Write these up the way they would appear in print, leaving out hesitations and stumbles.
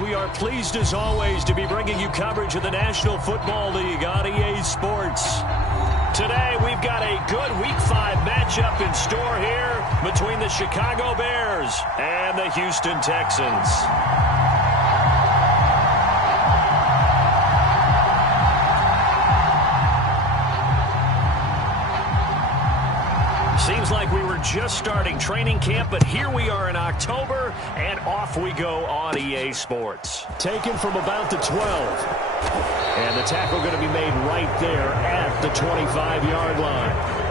We are pleased as always to be bringing you coverage of the National Football League on EA Sports. Today we've got a good Week 5 matchup in store here between the Chicago Bears and the Houston Texans. Seems like we were just starting training camp, but here we are in October, and off we go on EA Sports. Taken from about the 12. And the tackle going to be made right there at the 25-yard line.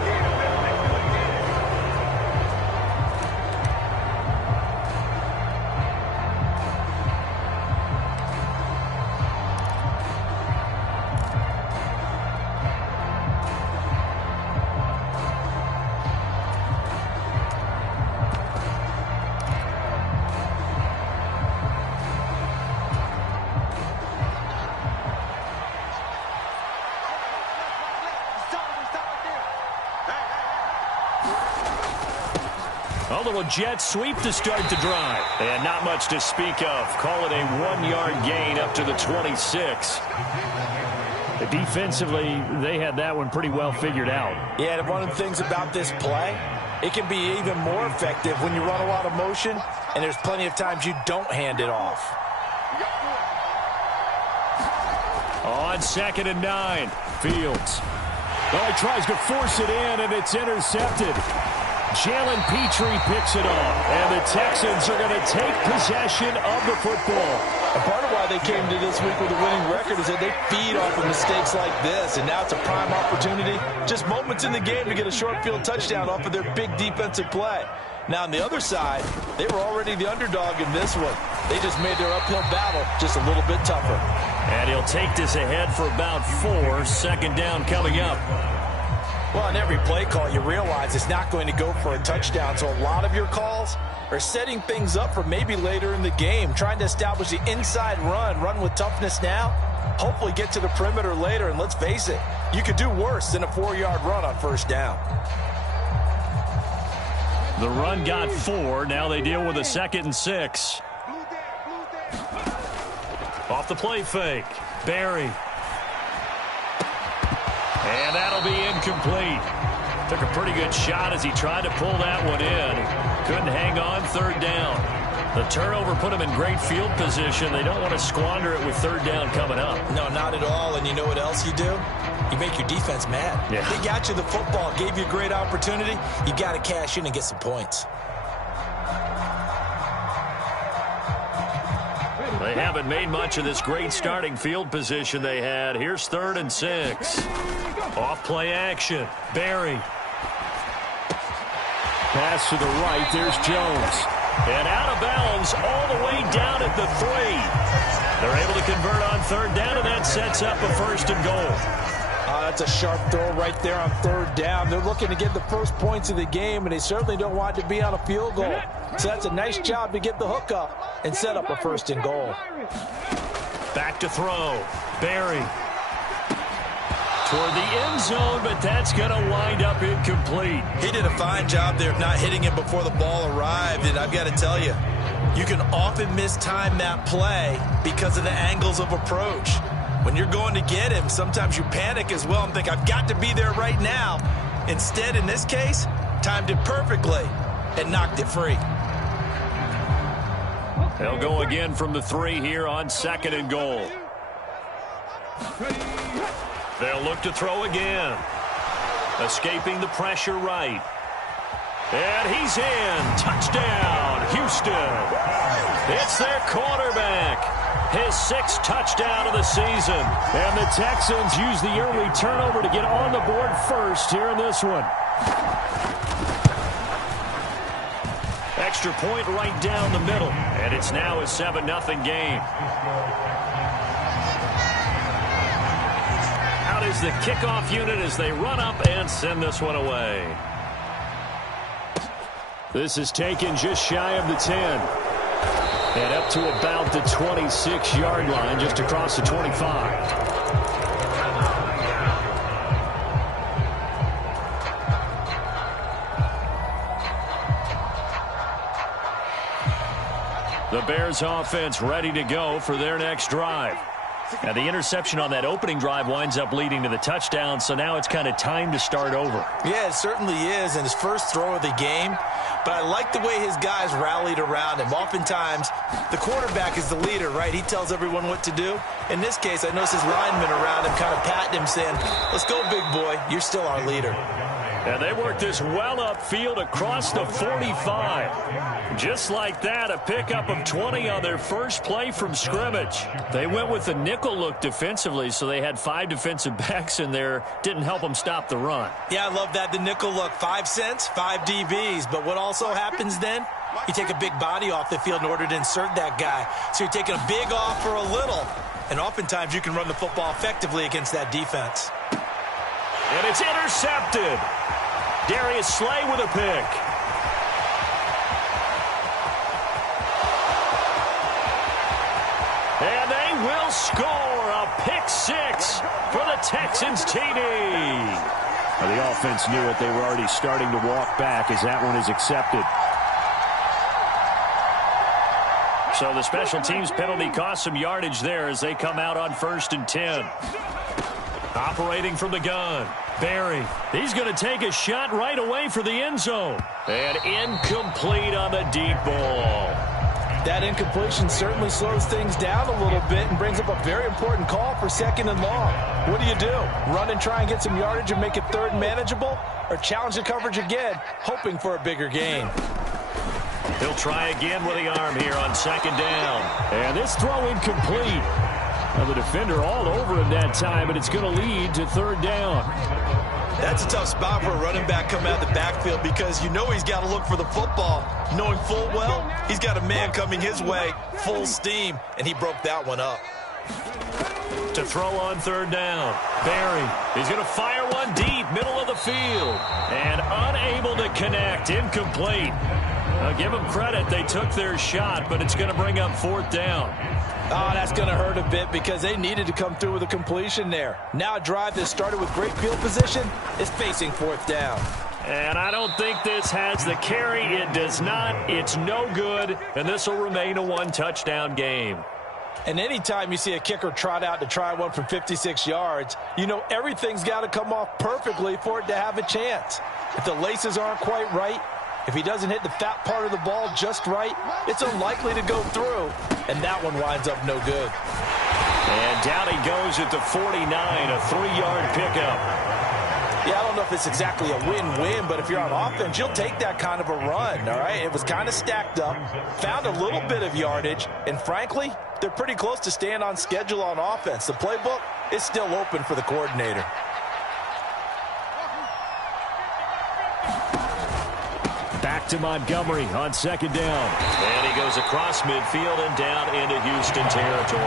A little jet sweep to start the drive. And not much to speak of. Call it a 1-yard gain up to the 26. Defensively, they had that one pretty well figured out. Yeah, and one of the things about this play, it can be even more effective when you run a lot of motion, and there's plenty of times you don't hand it off. On 2nd and 9, Fields. Oh, he tries to force it in, and it's intercepted. Jalen Petrie picks it off, and the Texans are going to take possession of the football. And part of why they came to this week with a winning record is that they feed off of mistakes like this, and now it's a prime opportunity, just moments in the game to get a short field touchdown off of their big defensive play. Now, on the other side, they were already the underdog in this one. They just made their uphill battle just a little bit tougher. And he'll take this ahead for about 4. 2nd down coming up. Well, on every play call, you realize it's not going to go for a touchdown, so a lot of your calls are setting things up for maybe later in the game, trying to establish the inside run with toughness now, hopefully get to the perimeter later, and let's face it, you could do worse than a 4-yard run on 1st down. The run got 4. Now they deal with a 2nd and 6. Off the play fake. Barry. And that'll be incomplete. Took a pretty good shot as he tried to pull that one in. Couldn't hang on 3rd down. The turnover put him in great field position. They don't want to squander it with 3rd down coming up. No, not at all. And you know what else you do? You make your defense mad. Yeah. They got you the football, gave you a great opportunity. You got to cash in and get some points. They haven't made much of this great starting field position they had. Here's 3rd and 6. Off play action. Barry. Pass to the right. There's Jones. And out of bounds all the way down at the 3. They're able to convert on 3rd down, and that sets up a 1st and goal. That's a sharp throw right there on 3rd down. They're looking to get the first points of the game, and they certainly don't want to be on a field goal. So that's a nice job to get the hook up and set up a 1st and goal. Back to throw. Barry. Toward the end zone, but that's going to wind up incomplete. He did a fine job there of not hitting it before the ball arrived, and I've got to tell you, you can often mistime that play because of the angles of approach. When you're going to get him, sometimes you panic as well and think, I've got to be there right now. Instead, in this case, timed it perfectly and knocked it free. They'll go again from the 3 here on 2nd and goal. They'll look to throw again. Escaping the pressure right. And he's in. Touchdown, Houston. It's their quarterback. His 6th touchdown of the season. And the Texans use the early turnover to get on the board first here in this one. Extra point right down the middle. And it's now a 7-0 game. Out is the kickoff unit as they run up and send this one away. This is taken just shy of the 10. And up to about the 26-yard line, just across the 25. The Bears offense ready to go for their next drive. And the interception on that opening drive winds up leading to the touchdown, so now it's kind of time to start over. Yeah, it certainly is, and his first throw of the game. But I like the way his guys rallied around him. Oftentimes, the quarterback is the leader, right? He tells everyone what to do. In this case, I noticed his linemen around him kind of patting him, saying, let's go, big boy. You're still our leader. And they work this well upfield across the 45. Just like that, a pickup of 20 on their first play from scrimmage. They went with the nickel look defensively, so they had 5 defensive backs in there. Didn't help them stop the run. Yeah, I love that, the nickel look. 5 cents, 5 DBs. But what also happens then? You take a big body off the field in order to insert that guy. So you're taking a big off for a little. And oftentimes you can run the football effectively against that defense. And it's intercepted. Darius Slay with a pick. And they will score a pick 6 for the Texans TD. Well, the offense knew it. They were already starting to walk back as that one is accepted. So the special teams penalty cost some yardage there as they come out on 1st and 10. Operating from the gun, Barry. He's going to take a shot right away for the end zone. And incomplete on the deep ball. That incompletion certainly slows things down a little bit and brings up a very important call for 2nd and long. What do? Run and try and get some yardage and make it 3rd manageable? Or challenge the coverage again, hoping for a bigger gain? He'll try again with the arm here on 2nd down. And this throw incomplete. Well, the defender all over him that time, and it's going to lead to 3rd down. That's a tough spot for a running back coming out of the backfield because you know he's got to look for the football, knowing full well he's got a man coming his way, full steam, and he broke that one up. To throw on 3rd down, Barry. He's going to fire one deep, middle of the field, and unable to connect, incomplete. Now, give them credit, they took their shot, but it's going to bring up 4th down. Oh, that's going to hurt a bit because they needed to come through with a completion there. Now a drive that started with great field position is facing 4th down. And I don't think this has the carry. It does not. It's no good, and this will remain a 1-touchdown game. And anytime you see a kicker trot out to try one from 56 yards, you know everything's got to come off perfectly for it to have a chance. If the laces aren't quite right, if he doesn't hit the fat part of the ball just right, it's unlikely to go through, and that one winds up no good. And down he goes at the 49, a 3-yard pickup. Yeah, I don't know if it's exactly a win-win, but if you're on offense, you'll take that kind of a run, all right? It was kind of stacked up, found a little bit of yardage, and frankly, they're pretty close to staying on schedule on offense. The playbook is still open for the coordinator. Back to Montgomery on 2nd down. And he goes across midfield and down into Houston territory.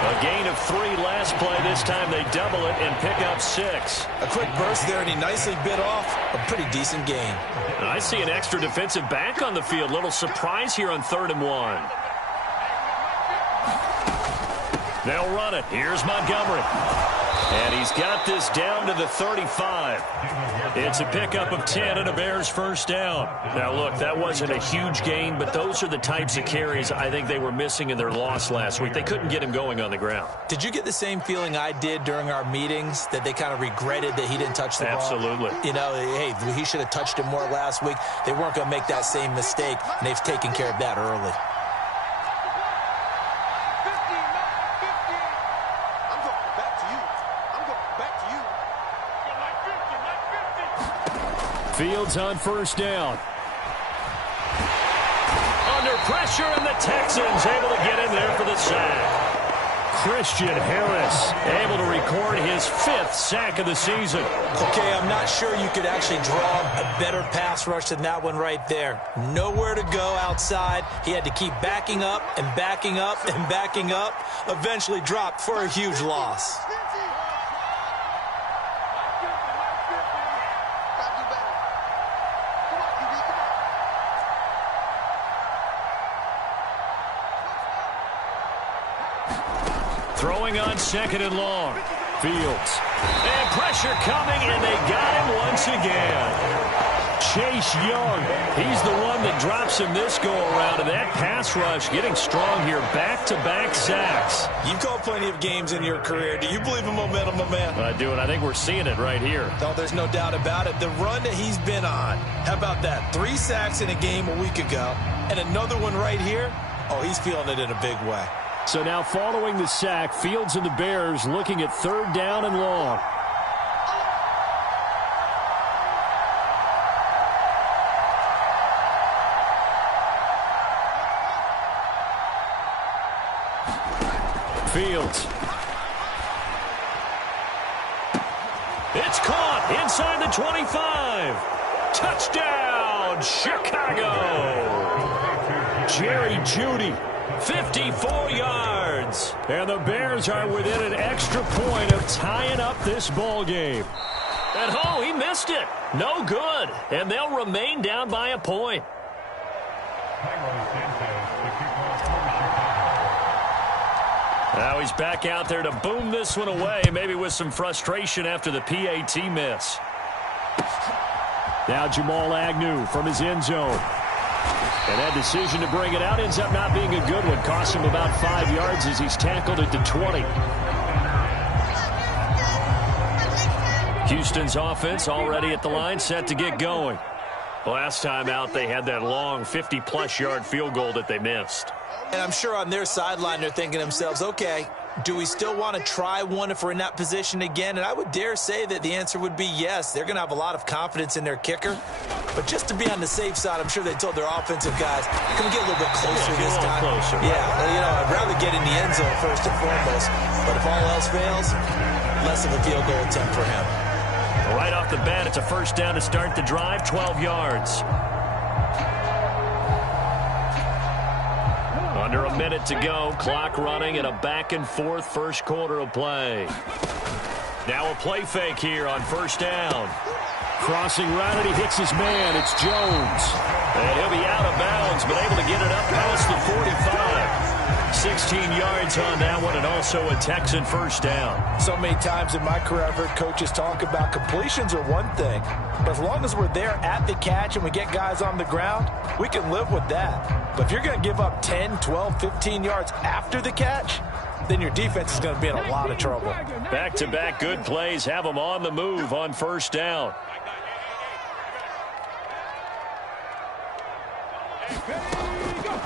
A gain of 3 last play. This time they double it and pick up 6. A quick burst there, and he nicely bit off a pretty decent gain. I see an extra defensive back on the field. Little surprise here on 3rd and 1. They'll run it. Here's Montgomery. And he's got this down to the 35. It's a pickup of 10 and a Bears 1st down. Now, look, that wasn't a huge gain, but those are the types of carries I think they were missing in their loss last week. They couldn't get him going on the ground. Did you get the same feeling I did during our meetings, that they kind of regretted that he didn't touch the ball? Absolutely. You know, hey, he should have touched it more last week. They weren't going to make that same mistake, and they've taken care of that early. Fields on 1st down. Under pressure, and the Texans able to get in there for the sack. Christian Harris able to record his 5th sack of the season. Okay, I'm not sure you could actually draw a better pass rush than that one right there. Nowhere to go outside. He had to keep backing up and backing up and backing up. Eventually dropped for a huge loss. Throwing on 2nd and long. Fields. And pressure coming, and they got him once again. Chase Young. He's the one that drops him this go-around, and that pass rush getting strong here. Back-to-back sacks. You've called plenty of games in your career. Do you believe in momentum, my man? I do, and I think we're seeing it right here. No, there's no doubt about it. The run that he's been on, how about that? 3 sacks in a game a week ago, and another one right here. Oh, he's feeling it in a big way. So now following the sack, Fields and the Bears looking at 3rd down and long. Fields. It's caught inside the 25. Touchdown, Chicago. Jerry Jeudy, 54 yards. And the Bears are within an extra point of tying up this ball game. And oh, he missed it. No good. And they'll remain down by a point. Now he's back out there to boom this one away, maybe with some frustration after the PAT miss. Now Jamal Agnew from his end zone. And that decision to bring it out ends up not being a good one. Cost him about 5 yards as he's tackled at the 20. Houston's offense already at the line, set to get going. Last time out, they had that long 50-plus yard field goal that they missed. And I'm sure on their sideline they're thinking to themselves, okay, do we still want to try one if we're in that position again? And I would dare say that the answer would be yes. They're going to have a lot of confidence in their kicker. But just to be on the safe side, I'm sure they told their offensive guys, can we get a little bit closer this time? Closer. Yeah, well, you know, I'd rather get in the end zone first and foremost. But if all else fails, less of a field goal attempt for him. Right off the bat, it's a first down to start the drive, 12 yards. Under a minute to go, clock running, and a back-and-forth first quarter of play. Now a play fake here on first down. Crossing right, and he hits his man. It's Jones. And he'll be out of bounds, but able to get it up past the 45. 16 yards on that one, and also a Texan first down. So many times in my career I've heard coaches talk about completions are one thing, but as long as we're there at the catch and we get guys on the ground, we can live with that. But if you're going to give up 10, 12, 15 yards after the catch, then your defense is going to be in a lot of trouble. Back-to-back good plays have them on the move on first down.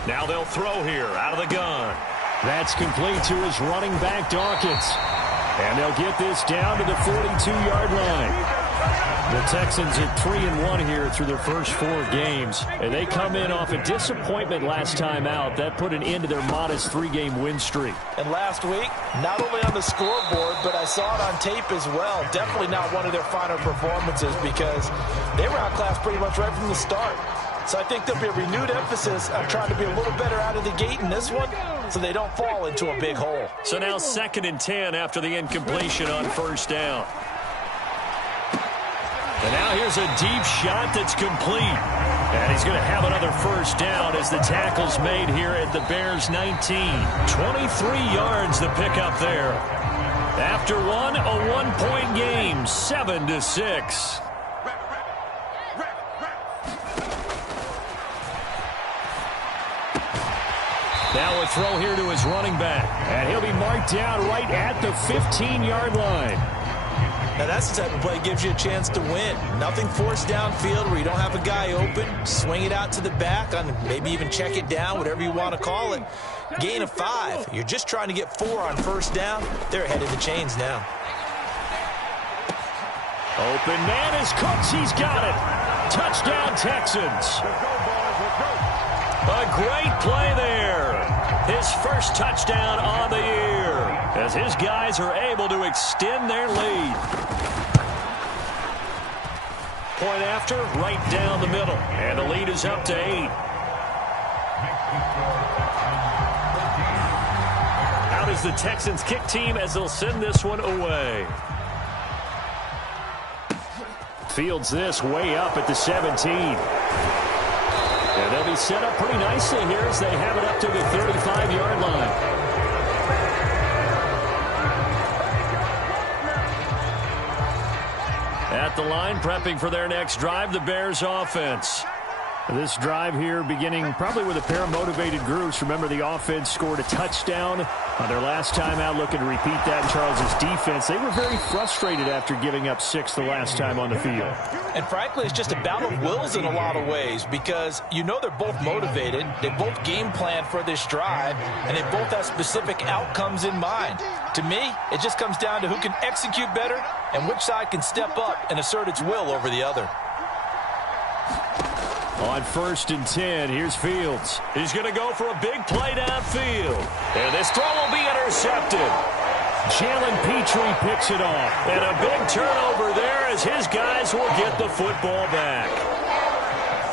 Now they'll throw here out of the gun. That's complete to his running back, Dawkins. And they'll get this down to the 42-yard line. The Texans are 3-1 here through their first 4 games. And they come in off a disappointment last time out. That put an end to their modest 3-game win streak. And last week, not only on the scoreboard, but I saw it on tape as well. Definitely not one of their finer performances because they were outclassed pretty much right from the start. So I think there'll be a renewed emphasis on trying to be a little better out of the gate in this one so they don't fall into a big hole. So now 2nd and 10 after the incompletion on first down. And now here's a deep shot that's complete. And he's going to have another first down as the tackle's made here at the Bears 19. 23 yards the pickup there. After one, a 1-point game, 7-6. Now a throw here to his running back. And he'll be marked down right at the 15-yard line. Now that's the type of play that gives you a chance to win. Nothing forced downfield where you don't have a guy open. Swing it out to the back, maybe even check it down, whatever you want to call it. Gain of 5. You're just trying to get 4 on first down. They're ahead of the chains now. Open man is Cooks. He's got it. Touchdown, Texans. A great play there. His first touchdown on the year as his guys are able to extend their lead. Point after, right down the middle. And the lead is up to 8. Out is the Texans kick team as they'll send this one away. Fields this way up at the 17. And they'll be set up pretty nicely here as they have it up to the 35-yard line. At the line, prepping for their next drive, the Bears offense. This drive here beginning probably with a pair of motivated groups. Remember, the offense scored a touchdown on their last time out, looking to repeat that in Charles' defense. They were very frustrated after giving up 6 the last time on the field. And frankly, it's just a battle of wills in a lot of ways because you know they're both motivated. They both game plan for this drive, and they both have specific outcomes in mind. To me, it just comes down to who can execute better and which side can step up and assert its will over the other. On 1st and 10, here's Fields. He's going to go for a big play downfield. And this throw will be intercepted. Jalen Petrie picks it off. And a big turnover there as his guys will get the football back.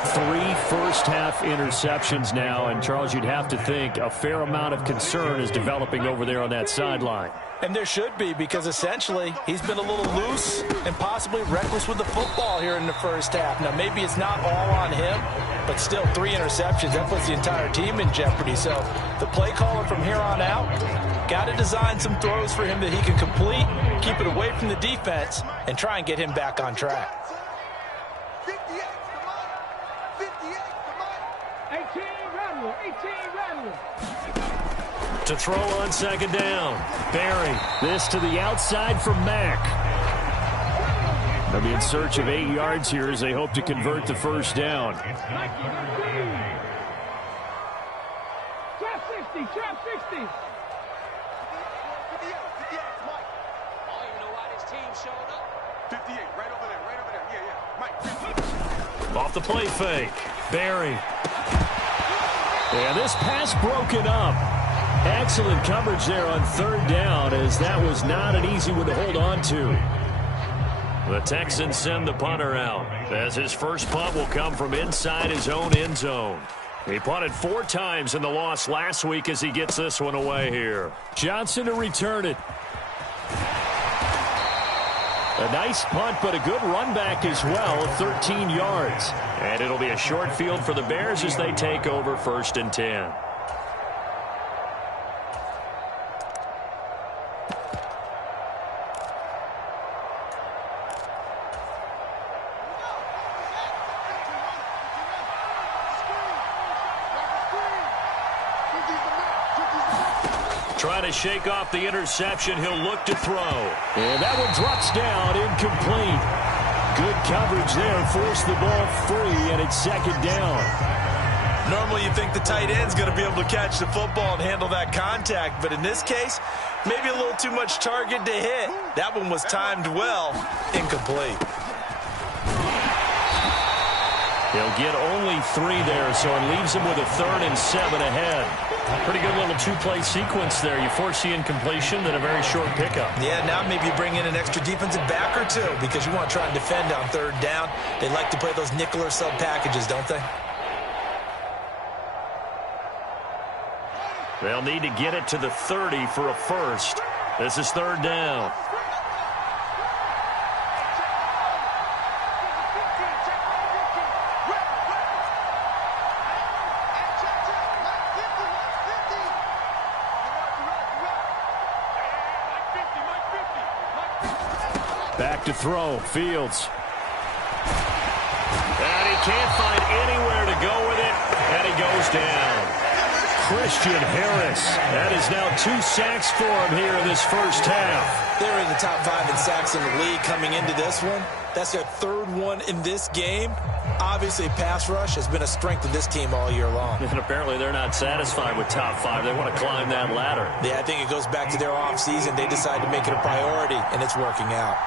3 first-half interceptions now, and Charles, you'd have to think a fair amount of concern is developing over there on that sideline. And there should be, because essentially he's been a little loose and possibly reckless with the football here in the first half. Now, maybe it's not all on him, but still 3 interceptions. That puts the entire team in jeopardy. So the play caller from here on out got to design some throws for him that he can complete, keep it away from the defense, and try and get him back on track. 18 Ramley. To throw on 2nd down. Barry, this to the outside for Mack. They'll be in search of 8 yards here as they hope to convert the first down. Trap 60. Off the play fake. Barry. And this pass broken up. Excellent coverage there on 3rd down, as that was not an easy one to hold on to. The Texans send the punter out, as his first punt will come from inside his own end zone. He punted 4 times in the loss last week as he gets this one away here. Johnson to return it. A nice punt, but a good run back as well, 13 yards. And it'll be a short field for the Bears as they take over 1st and 10. Trying to shake off the interception. He'll look to throw. And that one drops down, incomplete. Good coverage there, forced the ball free, and it's 2nd down. Normally you think the tight end's going to be able to catch the football and handle that contact, but in this case, maybe a little too much target to hit. That one was timed well, incomplete. He'll get only 3 there, so it leaves him with a 3rd and 7 ahead. Pretty good little 2-play sequence there. You force the incompletion, then a very short pickup. Yeah, now maybe you bring in an extra defensive back or 2 because you want to try and defend on 3rd down. They like to play those nickel or sub packages, don't they? They'll need to get it to the 30 for a first. This is 3rd down. Back to throw, Fields. And he can't find anywhere to go with it, and he goes down. Christian Harris. That is now 2 sacks for him here in this first half. They're in the top 5 in sacks in the league coming into this one. That's their 3rd one in this game. Obviously, pass rush has been a strength of this team all year long. And apparently they're not satisfied with top 5. They want to climb that ladder. Yeah, I think it goes back to their offseason. They decided to make it a priority, and it's working out.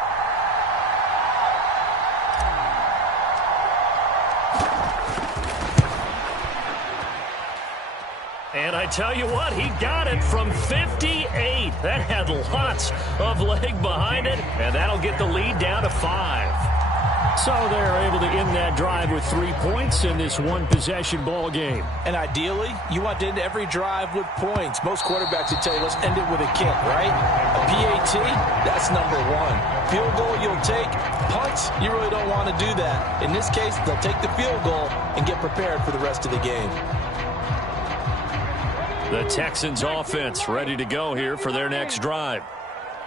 And I tell you what, he got it from 58. That had lots of leg behind it, and that'll get the lead down to 5. So they're able to end that drive with 3 points in this one-possession ball game. And ideally, you want to end every drive with points. Most quarterbacks would tell you, let's end it with a kick, right? A PAT, that's number 1. Field goal, you'll take. Punts, you really don't want to do that. In this case, they'll take the field goal and get prepared for the rest of the game. The Texans offense ready to go here for their next drive.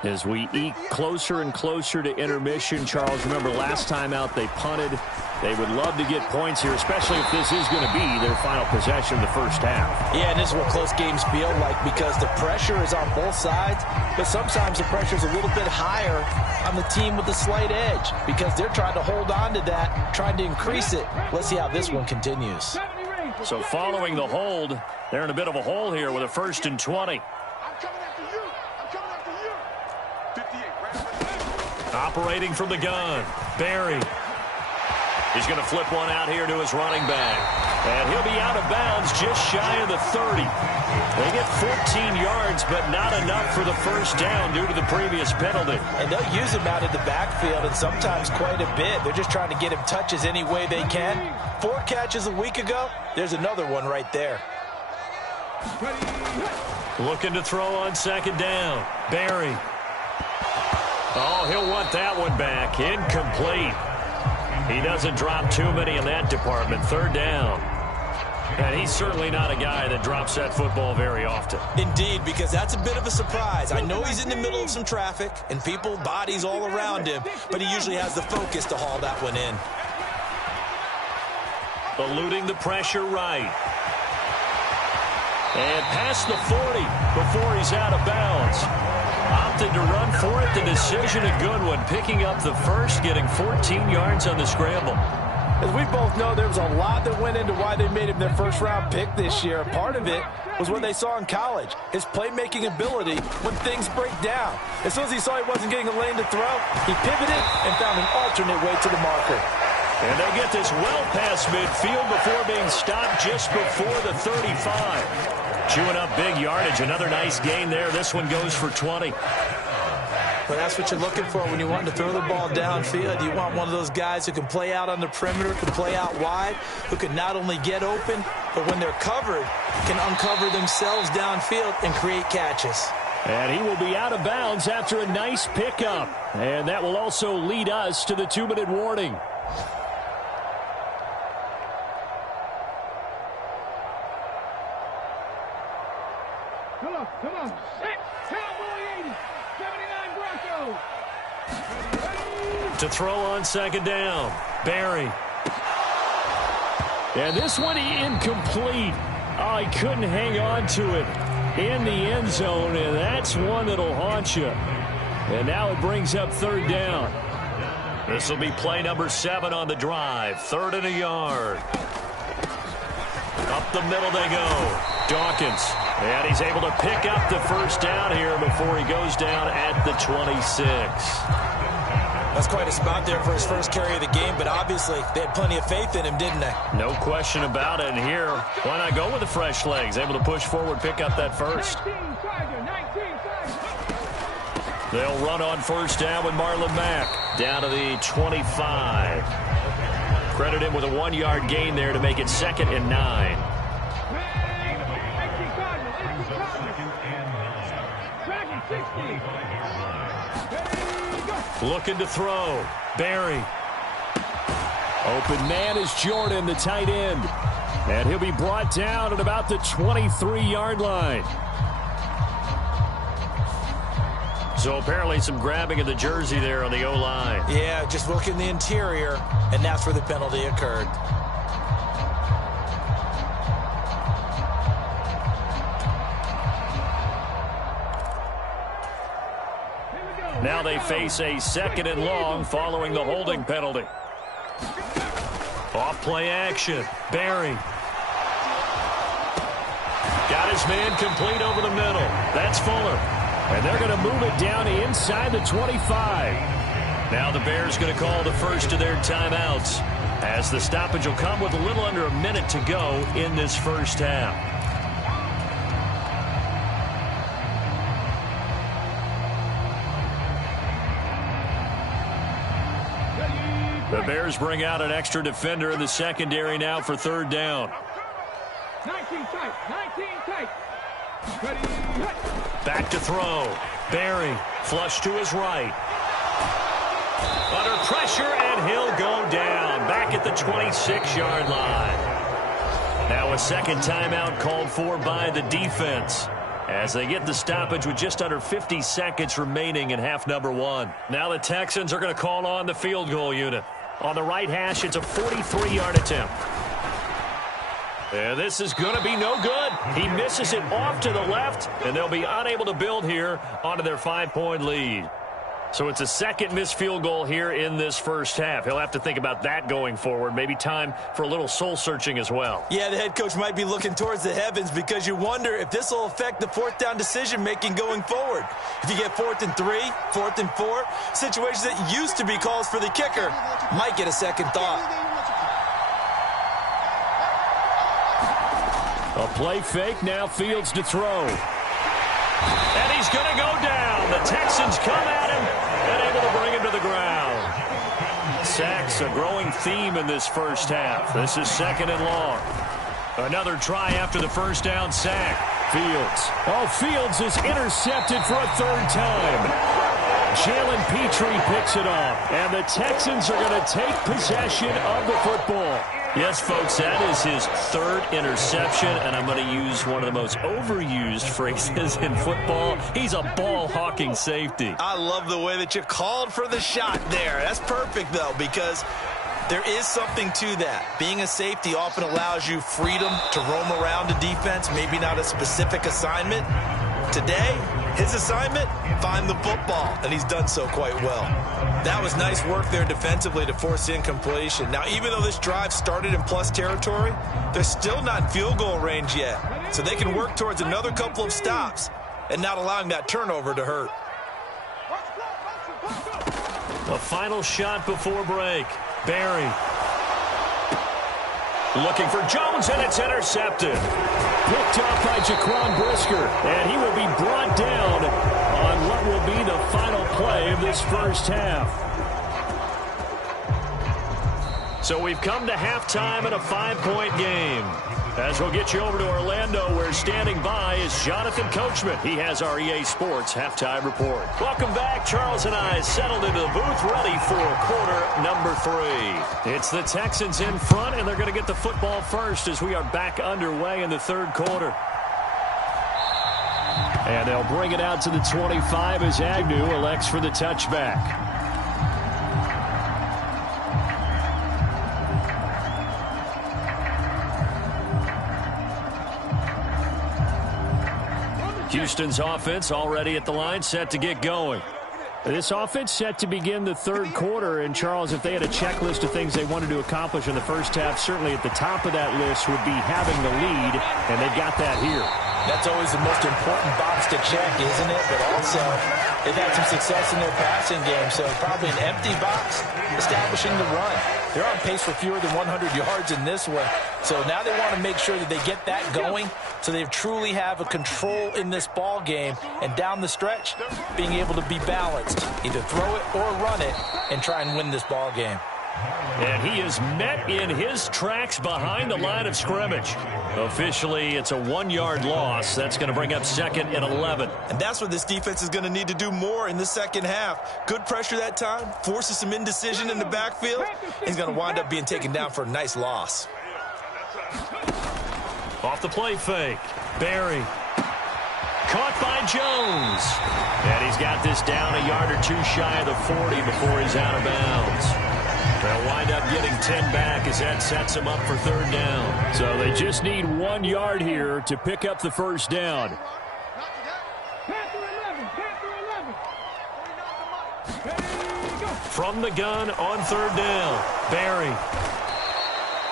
As we eke closer and closer to intermission, Charles, remember last time out they punted. They would love to get points here, especially if this is going to be their final possession of the first half. Yeah, and this is what close games feel like because the pressure is on both sides, but sometimes the pressure is a little bit higher on the team with the slight edge because they're trying to hold on to that, trying to increase it. Let's see how this one continues. So following the hold, they're in a bit of a hole here with a 1st and 20. Operating from the gun, Barry. He's going to flip one out here to his running back. And he'll be out of bounds just shy of the 30. They get 14 yards, but not enough for the first down due to the previous penalty. And they'll use him out of the backfield and sometimes quite a bit. They're just trying to get him touches any way they can. 4 catches a week ago. There's another one right there. Looking to throw on 2nd down. Barry. Oh, he'll want that one back. Incomplete. He doesn't drop too many in that department. 3rd down. And he's certainly not a guy that drops that football very often. Indeed, because that's a bit of a surprise. I know he's in the middle of some traffic and people, bodies all around him, but he usually has the focus to haul that one in. Eluding the pressure right. And past the 40 before he's out of bounds. Opted to run for it. The decision a good one. Picking up the first, getting 14 yards on the scramble. As we both know, there was a lot that went into why they made him their first-round pick this year. Part of it was what they saw in college, his playmaking ability when things break down. As soon as he saw he wasn't getting a lane to throw, he pivoted and found an alternate way to the marker. And they get this well past midfield before being stopped just before the 35. Chewing up big yardage. Another nice gain there. This one goes for 20. But that's what you're looking for when you want to throw the ball downfield. You want one of those guys who can play out on the perimeter, can play out wide, who can not only get open, but when they're covered, can uncover themselves downfield and create catches. And he will be out of bounds after a nice pickup. And that will also lead us to the 2-minute warning. Come on. Set. Cowboy 80. 79 Broncos. To throw on 2nd down. Barry. And this one incomplete. Oh, he couldn't hang on to it in the end zone, and that's one that'll haunt you. And now it brings up 3rd down. This will be play number 7 on the drive. 3rd and a yard. Up the middle they go. Dawkins. And he's able to pick up the first down here before he goes down at the 26. That's quite a spot there for his first carry of the game, but obviously they had plenty of faith in him, didn't they? No question about it. And here, why not go with the fresh legs? Able to push forward, pick up that first. 19 Tiger. They'll run on 1st down with Marlon Mack. Down to the 25. Credit him with a 1-yard gain there to make it 2nd and 9. Looking to throw. Barry. Open man is Jordan, the tight end. And he'll be brought down at about the 23-yard line. So apparently some grabbing of the jersey there on the O-line. Yeah, just look in the interior, and that's where the penalty occurred. Now they face a 2nd and long following the holding penalty. Off play action. Barry. Got his man complete over the middle. That's Fuller. And they're going to move it down inside the 25. Now the Bears going to call the first of their timeouts, as the stoppage will come with a little under a minute to go in this first half. The Bears bring out an extra defender in the secondary now for 3rd down. 19 tight. Back to throw. Barry, flush to his right. Under pressure, and he'll go down. Back at the 26-yard line. Now a 2nd timeout called for by the defense. as they get the stoppage with just under 50 seconds remaining in half number one. Now the Texans are going to call on the field goal unit. On the right hash, it's a 43-yard attempt. And this is going to be no good. He misses it off to the left, and they'll be unable to build here onto their 5-point lead. So it's a second missed field goal here in this first half. He'll have to think about that going forward. Maybe time for a little soul-searching as well. Yeah, the head coach might be looking towards the heavens because you wonder if this will affect the fourth down decision-making going forward. If you get 4th and 3, 4th and 4, situations that used to be calls for the kicker might get a second thought. A play fake, now Fields to throw. And he's going to go down. The Texans come at him and able to bring him to the ground. Sacks, a growing theme in this first half. This is 2nd and long. Another try after the first down sack. Fields. Oh, Fields is intercepted for a 3rd time. Jalen Petrie picks it off. And the Texans are going to take possession of the football. Yes, folks, that is his 3rd interception, and I'm going to use one of the most overused phrases in football. He's a ball-hawking safety. I love the way that you called for the shot there. That's perfect, though, because there is something to that. Being a safety often allows you freedom to roam around a defense, maybe not a specific assignment. Today, his assignment, find the football, and he's done so quite well. That was nice work there defensively to force incompletion. Now, even though this drive started in plus territory, they're still not in field goal range yet. So they can work towards another couple of stops and not allowing that turnover to hurt. A final shot before break. Barry. Looking for Jones, and it's intercepted. Picked off by Jaquan Brisker, and he will be brought down on what will be the final play of this first half. So we've come to halftime in a 5-point game. As we'll get you over to Orlando, where standing by is Jonathan Coachman. He has our EA Sports Halftime Report. Welcome back. Charles and I settled into the booth, ready for quarter number 3. It's the Texans in front, and they're going to get the football first as we are back underway in the 3rd quarter. And they'll bring it out to the 25 as Agnew elects for the touchback. Houston's offense already at the line, set to get going. This offense set to begin the 3rd quarter, and Charles, if they had a checklist of things they wanted to accomplish in the first half, certainly at the top of that list would be having the lead, and they've got that here. That's always the most important box to check, isn't it? But also, they've had some success in their passing game, so probably an empty box establishing the run. They're on pace for fewer than 100 yards in this one, so now they want to make sure that they get that going so they truly have a control in this ball game, and down the stretch, being able to be balanced, either throw it or run it, and try and win this ball game. And he is met in his tracks behind the line of scrimmage. Officially, it's a 1-yard loss. That's going to bring up 2nd and 11. And that's what this defense is going to need to do more in the second half. Good pressure that time, forces some indecision in the backfield. He's going to wind up being taken down for a nice loss. Off the play fake. Barry. Caught by Jones. And he's got this down a yard or 2 shy of the 40 before he's out of bounds. They'll wind up getting 10 back as that sets them up for 3rd down. So they just need 1 yard here to pick up the first down. From the gun on 3rd down, Barry.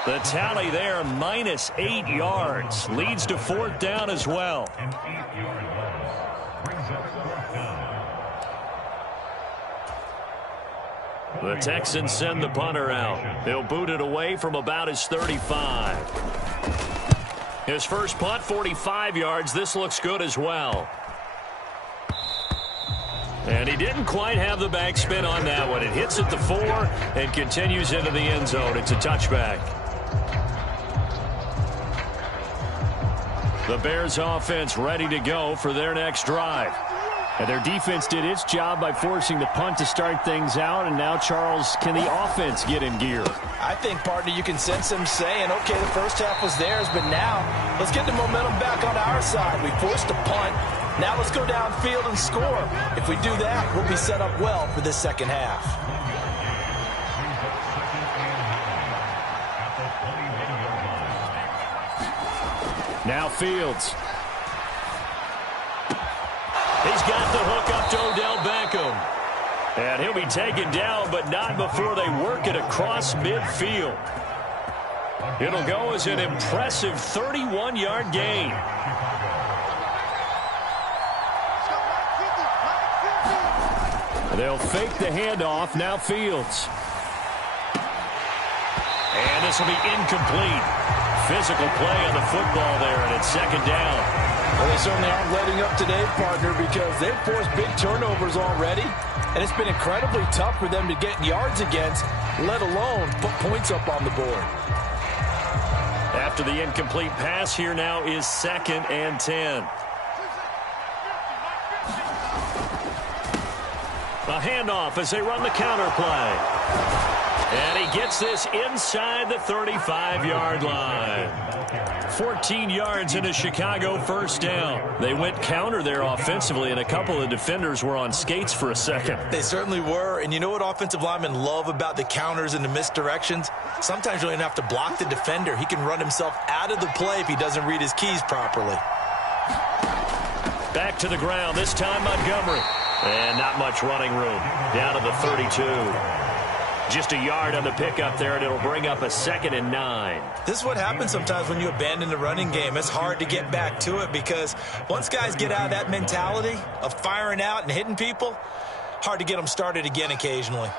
The tally there, minus 8 yards. Leads to 4th down as well. The Texans send the punter out. They'll boot it away from about his 35. His first punt, 45 yards. This looks good as well. And he didn't quite have the backspin on that one. It hits at the 4 and continues into the end zone. It's a touchback. The Bears offense ready to go for their next drive. And their defense did its job by forcing the punt to start things out, and now, Charles, can the offense get in gear? I think, partner, you can sense them saying, okay, the first half was theirs, but now let's get the momentum back on our side. We forced a punt. Now let's go downfield and score. If we do that, we'll be set up well for this second half. Now Fields. He's got the hook up to Odell Beckham. And he'll be taken down, but not before they work it across midfield. It'll go as an impressive 31-yard gain. They'll fake the handoff. Now Fields. And this will be incomplete. Physical play on the football there, and it's second down. Well, they certainly aren't letting up today, partner, because they've forced big turnovers already, and it's been incredibly tough for them to get yards against, let alone put points up on the board. After the incomplete pass, here now is 2nd and 10. A handoff as they run the counter play. And he gets this inside the 35-yard line. 14 yards in a Chicago first down. They went counter there offensively, and a couple of defenders were on skates for a second. They certainly were, and you know what offensive linemen love about the counters and the misdirections? Sometimes you don't even have to block the defender. He can run himself out of the play if he doesn't read his keys properly. Back to the ground, this time Montgomery. And not much running room. Down to the 32. Just a yard on the pickup there, and it'll bring up a 2nd and 9. This is what happens sometimes when you abandon the running game. It's hard to get back to it because once guys get out of that mentality of firing out and hitting people, hard to get them started again occasionally.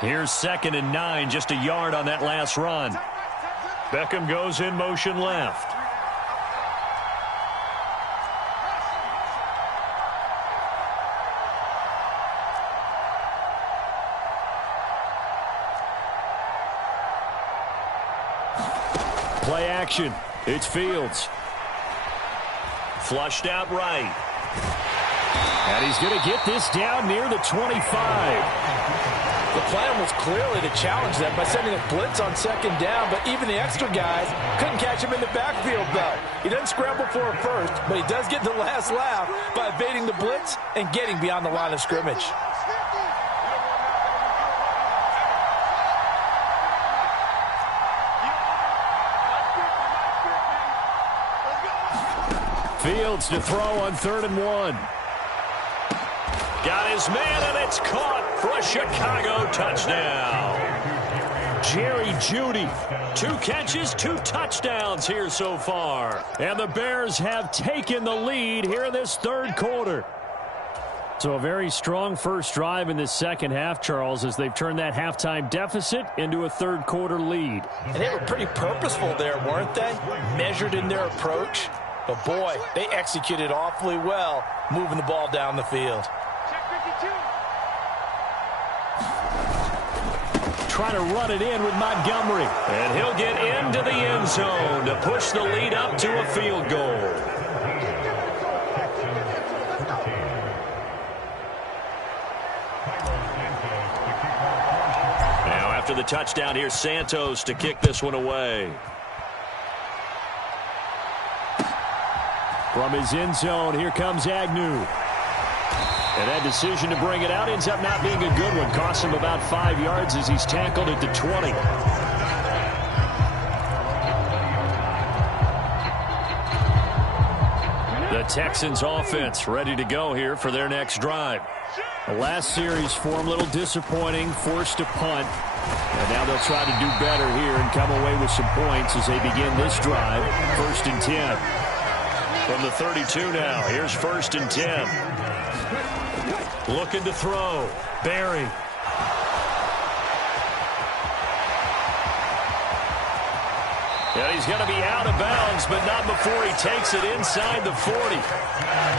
Here's 2nd and 9, just a yard on that last run. Beckham goes in motion left. Play action. It's Fields. Flushed out right. And he's going to get this down near the 25. The plan was clearly to challenge them by sending a blitz on 2nd down, but even the extra guys couldn't catch him in the backfield, though. He doesn't scramble for a first, but he does get the last laugh by evading the blitz and getting beyond the line of scrimmage. Fields to throw on 3rd and 1. Got his man, and it's caught for a Chicago touchdown. Jerry Jeudy, 2 catches, 2 touchdowns here so far. And the Bears have taken the lead here in this 3rd quarter. So a very strong first drive in this second half, Charles, as they've turned that halftime deficit into a 3rd quarter lead. And they were pretty purposeful there, weren't they? Measured in their approach. But, boy, they executed awfully well moving the ball down the field. Trying to run it in with Montgomery. And he'll get into the end zone to push the lead up to a field goal. Now, after the touchdown, here's Santos to kick this one away. From his end zone, here comes Agnew. And that decision to bring it out ends up not being a good one. Costs him about 5 yards as he's tackled at the 20. The Texans offense ready to go here for their next drive. The last series for him, a little disappointing, forced to punt. And now they'll try to do better here and come away with some points as they begin this drive. 1st and 10. From the 32 now, here's 1st and 10. Looking to throw. Barry. And he's going to be out of bounds, but not before he takes it inside the 40.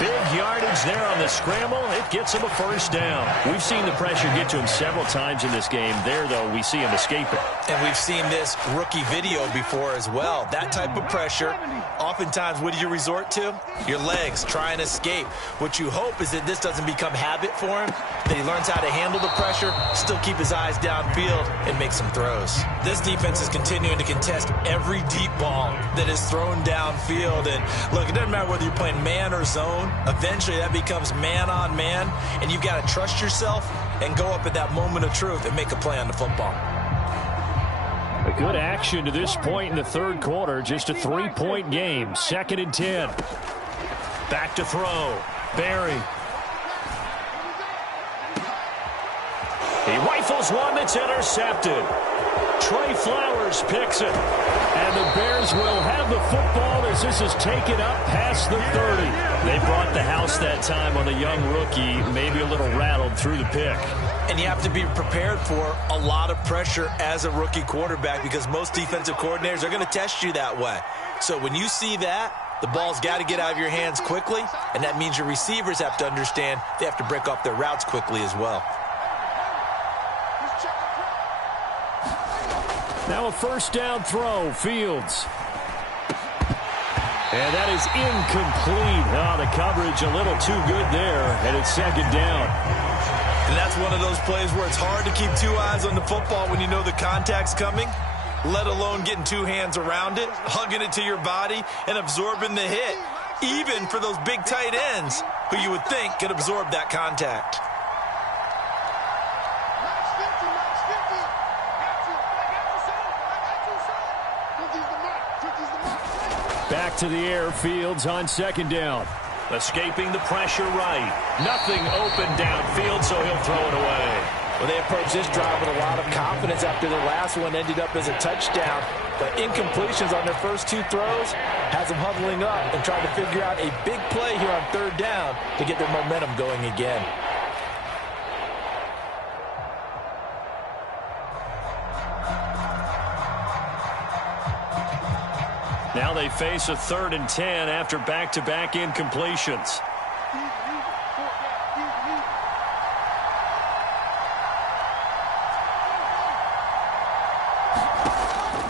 Big yardage there on the scramble. It gets him a first down. We've seen the pressure get to him several times in this game. There, though, we see him escape it. And we've seen this rookie video before as well. That type of pressure, oftentimes, what do you resort to? Your legs, try and escape. What you hope is that this doesn't become habit for him, that he learns how to handle the pressure, still keep his eyes downfield, and make some throws. This defense is continuing to contest every deep ball that is thrown downfield. And look, it doesn't matter whether you're playing man or zone. Eventually, that becomes man on man, and you've got to trust yourself and go up at that moment of truth and make a play on the football. A good action to this point in the third quarter. Just a 3-point game. 2nd and 10. Back to throw. Berry. He rifles one that's intercepted. Trey Flowers picks it. And the Bears will have the football as this is taken up past the 30. They brought the house that time on the young rookie, maybe a little rattled through the pick. And you have to be prepared for a lot of pressure as a rookie quarterback because most defensive coordinators are going to test you that way. So when you see that, the ball's got to get out of your hands quickly, and that means your receivers have to understand they have to break off their routes quickly as well. Now a first down throw, Fields. And that is incomplete. Oh, the coverage a little too good there, and it's 2nd down. And that's one of those plays where it's hard to keep two eyes on the football when you know the contact's coming, let alone getting two hands around it, hugging it to your body, and absorbing the hit, even for those big tight ends who you would think could absorb that contact. Back to the air, Fields on 2nd down. Escaping the pressure right. Nothing open downfield, so he'll throw it away. Well, they approached this drive with a lot of confidence after the last one ended up as a touchdown. But incompletions on their first two throws has them huddling up and trying to figure out a big play here on 3rd down to get their momentum going again. Now they face a 3rd and 10 after back-to-back incompletions.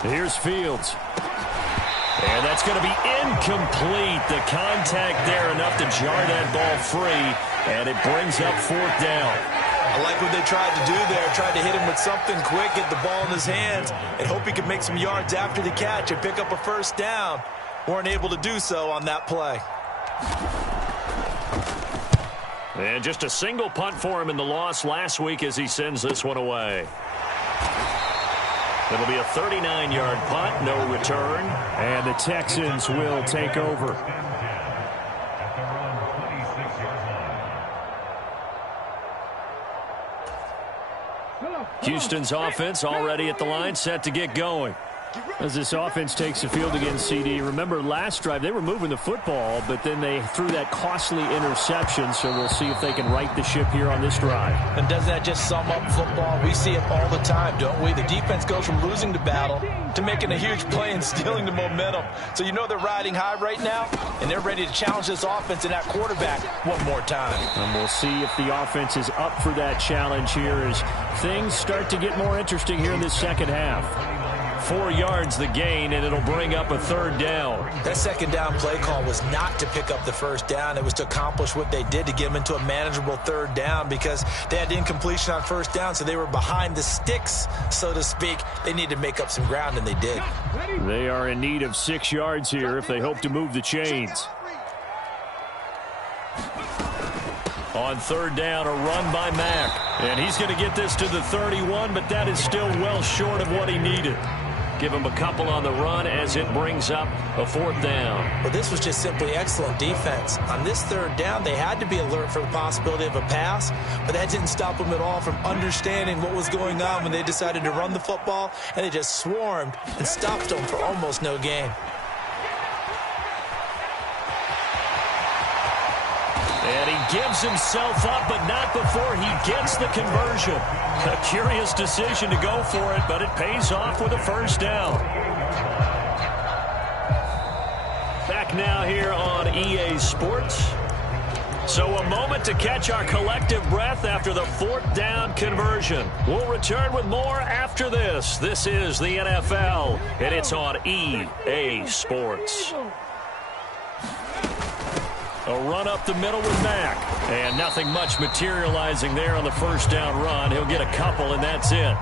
Here's Fields. And that's going to be incomplete. The contact there enough to jar that ball free, and it brings up 4th down. I like what they tried to do there, tried to hit him with something quick, get the ball in his hands, and hope he could make some yards after the catch and pick up a first down. Weren't able to do so on that play. And just a single punt for him in the loss last week as he sends this one away. It'll be a 39-yard punt, no return. And the Texans will take over. Houston's offense already at the line, set to get going. As this offense takes the field against CD, remember last drive they were moving the football, but then they threw that costly interception, so we'll see if they can right the ship here on this drive. And doesn't that just sum up football? We see it all the time, don't we? The defense goes from losing the battle to making a huge play and stealing the momentum. So you know they're riding high right now, and they're ready to challenge this offense and that quarterback one more time. And we'll see if the offense is up for that challenge here as things start to get more interesting here in this second half. 4 yards the gain, and it'll bring up a 3rd down. That 2nd down play call was not to pick up the first down. It was to accomplish what they did to get them into a manageable 3rd down because they had incompletion on 1st down, so they were behind the sticks, so to speak. They needed to make up some ground, and they did. They are in need of 6 yards here if they hope to move the chains. On 3rd down, a run by Mack. And he's going to get this to the 31, but that is still well short of what he needed. Give him a couple on the run as it brings up a 4th down. Well, this was just simply excellent defense. On this 3rd down, they had to be alert for the possibility of a pass, but that didn't stop them at all from understanding what was going on when they decided to run the football, and they just swarmed and stopped them for almost no gain. And he gives himself up, but not before he gets the conversion. A curious decision to go for it, but it pays off with a 1st down. back now here on EA Sports. So a moment to catch our collective breath after the fourth down conversion. We'll return with more after this. This is the NFL, and it's on EA Sports. A run up the middle with Mack. And nothing much materializing there on the first down run. He'll get a couple, and that's it.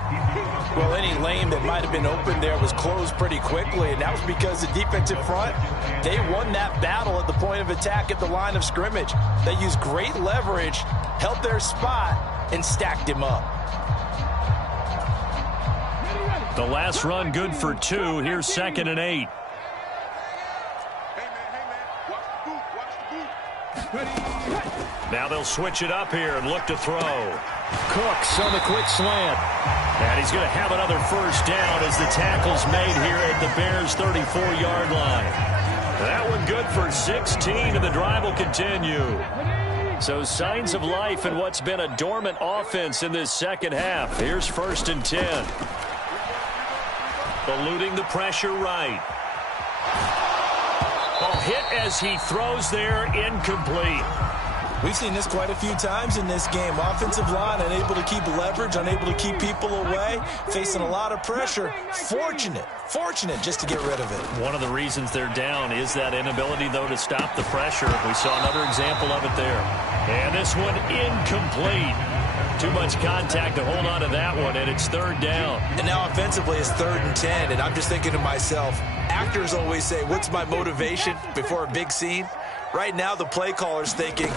Well, any lane that might have been open there was closed pretty quickly, and that was because the defensive front, they won that battle at the point of attack at the line of scrimmage. They used great leverage, held their spot, and stacked him up. The last run good for 2. Here's 2nd and 8. Now they'll switch it up here and look to throw. Cooks on the quick slant. And he's going to have another first down as the tackle's made here at the Bears' 34-yard line. That one good for 16, and the drive will continue. So signs of life in what's been a dormant offense in this second half. Here's 1st and 10. Eluding the pressure right. Ball hit as he throws there, incomplete. We've seen this quite a few times in this game. Offensive line unable to keep leverage, unable to keep people away, facing a lot of pressure. Fortunate just to get rid of it. One of the reasons they're down is that inability, though, to stop the pressure. We saw another example of it there. And this one incomplete. Too much contact to hold on to that one, and it's 3rd down. And now offensively it's 3rd and 10, and I'm just thinking to myself, actors always say, what's my motivation before a big scene? Right now, the play caller's thinking,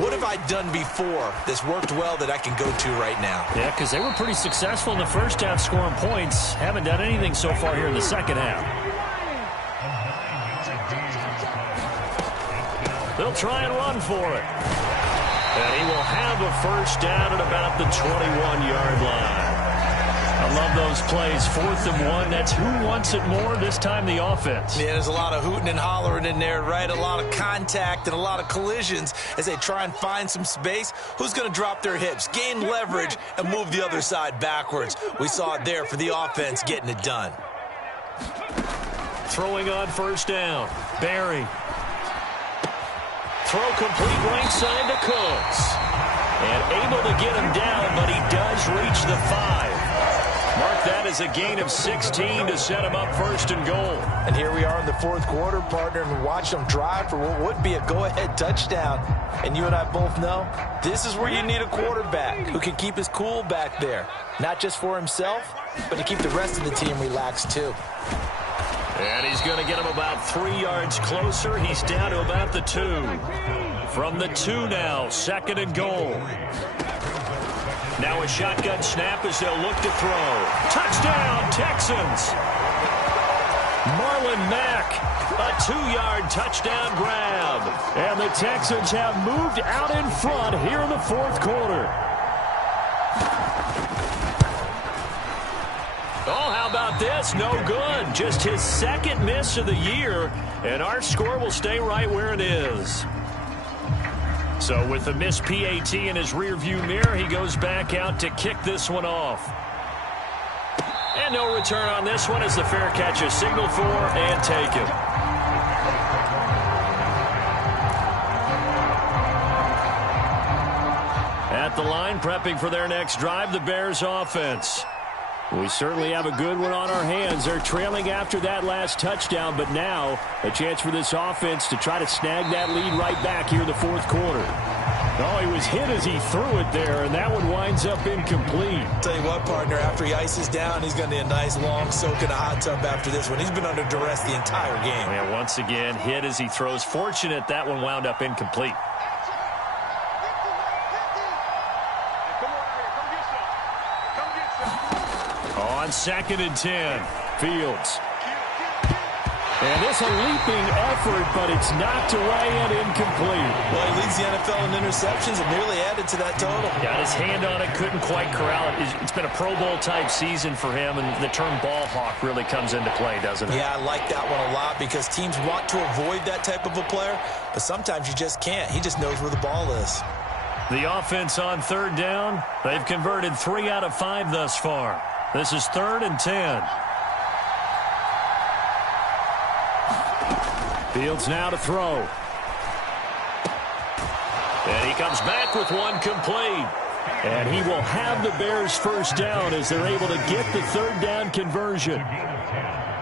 what have I done before that's worked well that I can go to right now? Yeah, because they were pretty successful in the first half scoring points. Haven't done anything so far here in the second half. They'll try and run for it. And he will have a first down at about the 21-yard line. I love those plays. 4th and 1. That's who wants it more, this time the offense. Yeah, there's a lot of hooting and hollering in there, right? A lot of contact and a lot of collisions as they try and find some space. Who's going to drop their hips, gain leverage, and move the other side backwards? We saw it there for the offense getting it done. Throwing on first down. Barry. Throw complete right side to Cooks. And able to get him down, but he does reach the 5. Mark that as a gain of 16 to set him up 1st and goal. And here we are in the 4th quarter, partner, and watch them drive for what would be a go-ahead touchdown. And you and I both know this is where you need a quarterback who can keep his cool back there. Not just for himself, but to keep the rest of the team relaxed too. And he's going to get him about 3 yards closer. He's down to about the 2. From the 2 now, 2nd and goal. Now a shotgun snap as they'll look to throw. Touchdown, Texans! Marlon Mack, a 2-yard touchdown grab. And the Texans have moved out in front here in the 4th quarter. Oh, how about this? No good. Just his 2nd miss of the year, and our score will stay right where it is. So with the missed PAT in his rearview mirror, he goes back out to kick this one off. And no return on this one as the fair catch is signaled for and taken. At the line, prepping for their next drive, the Bears offense. We certainly have a good one on our hands. They're trailing after that last touchdown, but now a chance for this offense to try to snag that lead right back here in the 4th quarter. Oh, he was hit as he threw it there, and that one winds up incomplete. Tell you what, partner, after he ices down, he's going to need a nice long soak in a hot tub after this one. He's been under duress the entire game. Yeah, once again, hit as he throws. Fortunate that one wound up incomplete. On 2nd and 10, Fields. And this a leaping effort, but it's knocked away and incomplete. Well, he leads the NFL in interceptions and nearly added to that total. Got his hand on it, couldn't quite corral it. It's been a Pro Bowl-type season for him, and the term ball hawk really comes into play, doesn't it? Yeah, I like that one a lot because teams want to avoid that type of a player, but sometimes you just can't. He just knows where the ball is. The offense on 3rd down, they've converted 3 out of 5 thus far. This is 3rd and 10. Fields now to throw. And he comes back with one complete. And he will have the Bears first down as they're able to get the third down conversion.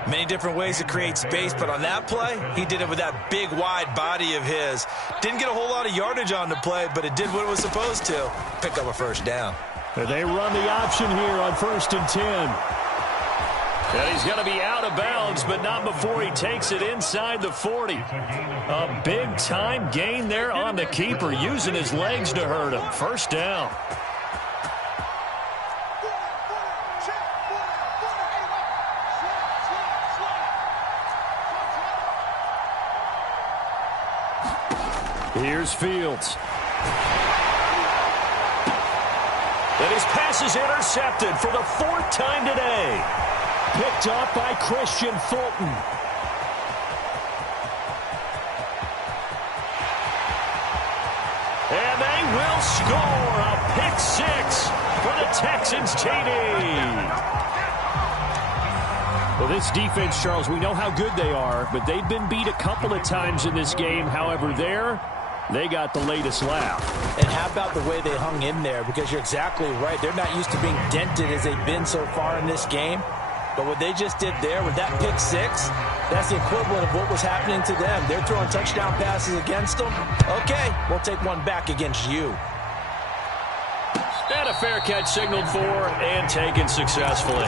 Many different ways to create space, but on that play, he did it with that big, wide body of his. Didn't get a whole lot of yardage on the play, but it did what it was supposed to. Pick up a first down. And they run the option here on 1st and 10. And he's going to be out of bounds, but not before he takes it inside the 40. A big-time gain there on the keeper, using his legs to hurt him. First down. Here's Fields. And his pass is intercepted for the 4th time today. Picked up by Christian Fulton. And they will score a pick 6 for the Texans TD. Well, this defense, Charles, we know how good they are, but they've been beat a couple of times in this game. However, they got the latest laugh. And how about the way they hung in there? Because you're exactly right. They're not used to being dented as they've been so far in this game. But what they just did there with that pick 6, that's the equivalent of what was happening to them. They're throwing touchdown passes against them. Okay, we'll take one back against you. And a fair catch signaled for and taken successfully.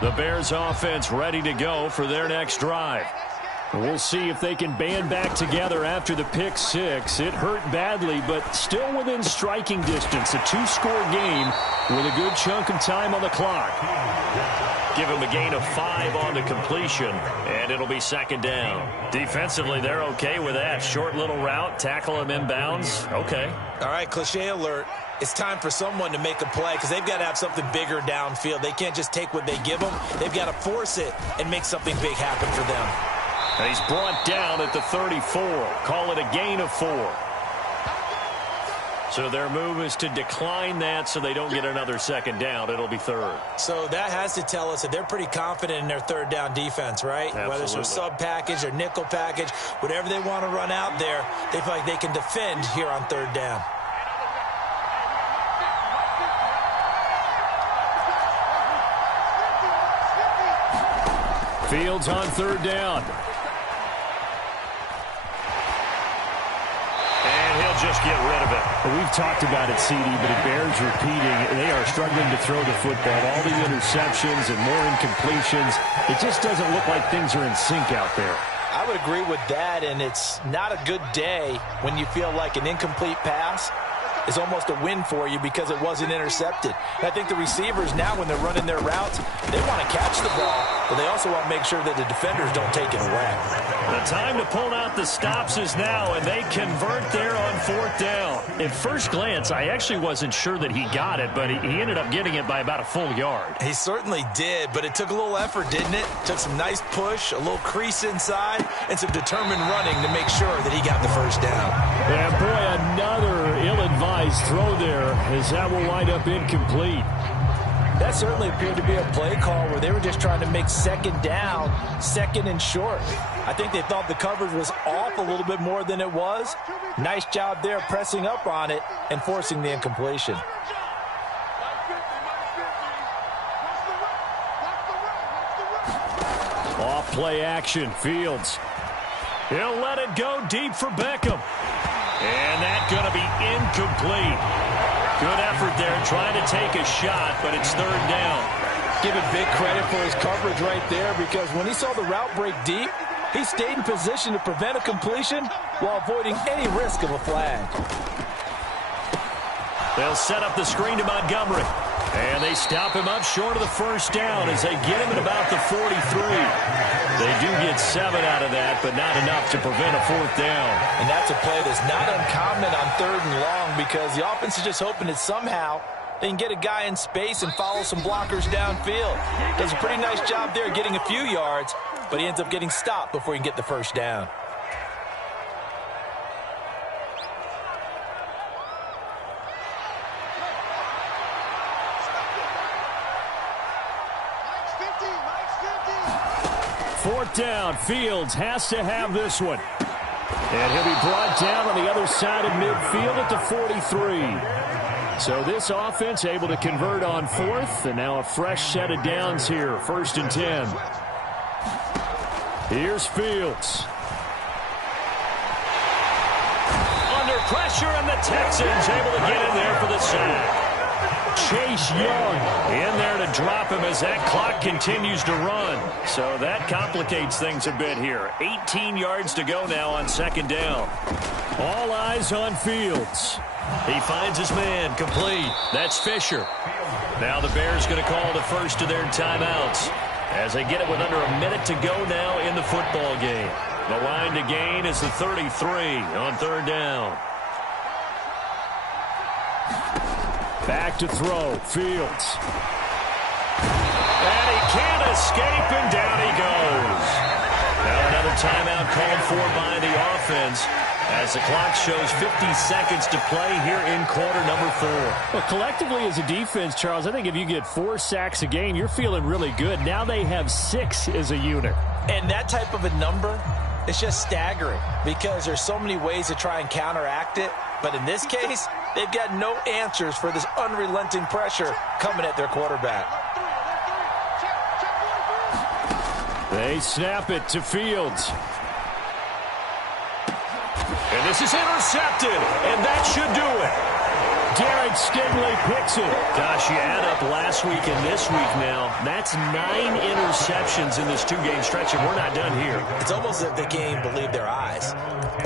The Bears offense ready to go for their next drive. We'll see if they can band back together after the pick 6. It hurt badly, but still within striking distance. A 2-score game with a good chunk of time on the clock. Give him a gain of 5 on the completion, and it'll be 2nd down. Defensively, they're okay with that. Short little route, tackle him inbounds. Okay. All right, cliche alert. It's time for someone to make a play because they've got to have something bigger downfield. They can't just take what they give them. They've got to force it and make something big happen for them. And he's brought down at the 34. Call it a gain of 4. So their move is to decline that so they don't get another 2nd down. It'll be 3rd. So that has to tell us that they're pretty confident in their 3rd down defense, right? Absolutely. Whether it's a sub package or nickel package, whatever they want to run out there, they feel like they can defend here on 3rd down. Fields on 3rd down. Just get rid of it. Well, we've talked about it, CD, but it bears repeating. They are struggling to throw the football. All the interceptions and more incompletions. It just doesn't look like things are in sync out there. I would agree with that, and it's not a good day when you feel like an incomplete pass is almost a win for you because it wasn't intercepted. And I think the receivers now, when they're running their routes, they want to catch the ball, but they also want to make sure that the defenders don't take it away. The time to pull out the stops is now, and they convert there on 4th down. At first glance, I actually wasn't sure that he got it, but he ended up getting it by about a full yard. He certainly did, but it took a little effort, didn't it? Took some nice push, a little crease inside, and some determined running to make sure that he got the first down. Yeah, boy, another ill-advised throw there, as that will wind up incomplete. That certainly appeared to be a play call where they were just trying to make 2nd down, 2nd and short. I think they thought the coverage was off a little bit more than it was. Nice job there pressing up on it and forcing the incompletion. Off play action, Fields. He'll let it go deep for Beckham. And that's going to be incomplete. Good effort there trying to take a shot, but it's 3rd down. Give it big credit for his coverage right there, because when he saw the route break deep, he stayed in position to prevent a completion while avoiding any risk of a flag. They'll set up the screen to Montgomery. And they stop him up short of the 1st down as they get him at about the 43. They do get 7 out of that, but not enough to prevent a 4th down. And that's a play that's not uncommon on 3rd and long, because the offense is just hoping that somehow they can get a guy in space and follow some blockers downfield. Does a pretty nice job there getting a few yards, but he ends up getting stopped before he can get the 1st down. 4th down. Fields has to have this one. And he'll be brought down on the other side of midfield at the 43. So this offense able to convert on 4th, and now a fresh set of downs here. 1st and 10. Here's Fields. Under pressure, and the Texans able to get in there for the sack. Chase Young in there to drop him as that clock continues to run. So that complicates things a bit here. 18 yards to go now on 2nd down. All eyes on Fields. He finds his man, complete. That's Fisher. Now the Bears going to call the first of their timeouts as they get it with under a minute to go now in the football game. The line to gain is the 33 on 3rd down. Back to throw. Fields. And he can't escape, and down he goes. Now another timeout called for by the offense as the clock shows 50 seconds to play here in quarter number 4. Well, collectively as a defense, Charles, I think if you get 4 sacks a game, you're feeling really good. Now they have 6 as a unit. And that type of a number, it's just staggering because there's so many ways to try and counteract it. But in this case, they've got no answers for this unrelenting pressure coming at their quarterback. They snap it to Fields. And this is intercepted, and that should do it. Derek Stingley picks it. Gosh, you add up last week and this week now, that's 9 interceptions in this 2-game stretch, and we're not done here. It's almost as if they can't even believe their eyes.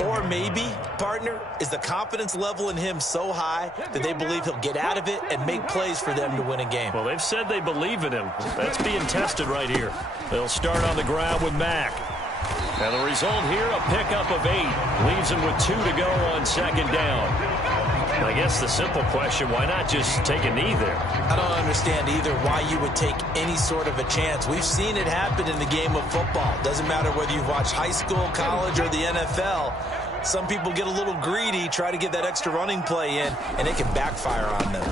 Or maybe, partner, is the confidence level in him so high that they believe he'll get out of it and make plays for them to win a game. Well, they've said they believe in him. That's being tested right here. They'll start on the ground with Mack. And the result here, a pickup of 8. Leaves him with 2 to go on 2nd down. I guess the simple question, why not just take a knee there? I don't understand either why you would take any sort of a chance. We've seen it happen in the game of football. Doesn't matter whether you've watched high school, college, or the NFL. Some people get a little greedy, try to get that extra running play in, and it can backfire on them.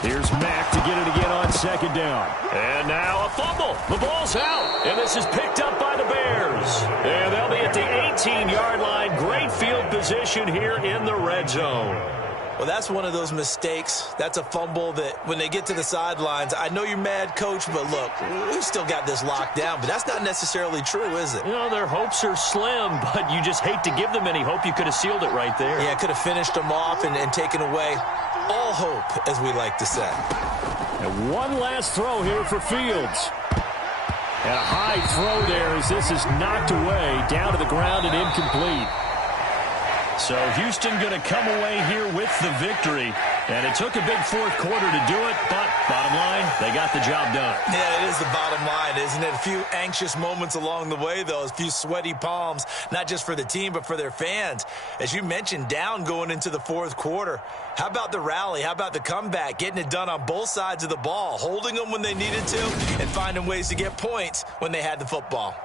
Here's Mack to get it again on 2nd down. And now a fumble. The ball's out. And this is picked up by the Bears. And they'll be at the 18-yard line. Great field position here in the red zone. Well, that's one of those mistakes. That's a fumble that when they get to the sidelines, I know you're mad, Coach, but look, we've still got this locked down. But that's not necessarily true, is it? You know, their hopes are slim, but you just hate to give them any hope. You could have sealed it right there. Yeah, could have finished them off and taken away all hope, as we like to say. And one last throw here for Fields. And a high throw there as this is knocked away, down to the ground and incomplete. So Houston going to come away here with the victory. And it took a big 4th quarter to do it, but bottom line, they got the job done. Yeah, it is the bottom line, isn't it? A few anxious moments along the way, though, a few sweaty palms, not just for the team, but for their fans. As you mentioned, down going into the 4th quarter. How about the rally? How about the comeback? Getting it done on both sides of the ball, holding them when they needed to, and finding ways to get points when they had the football.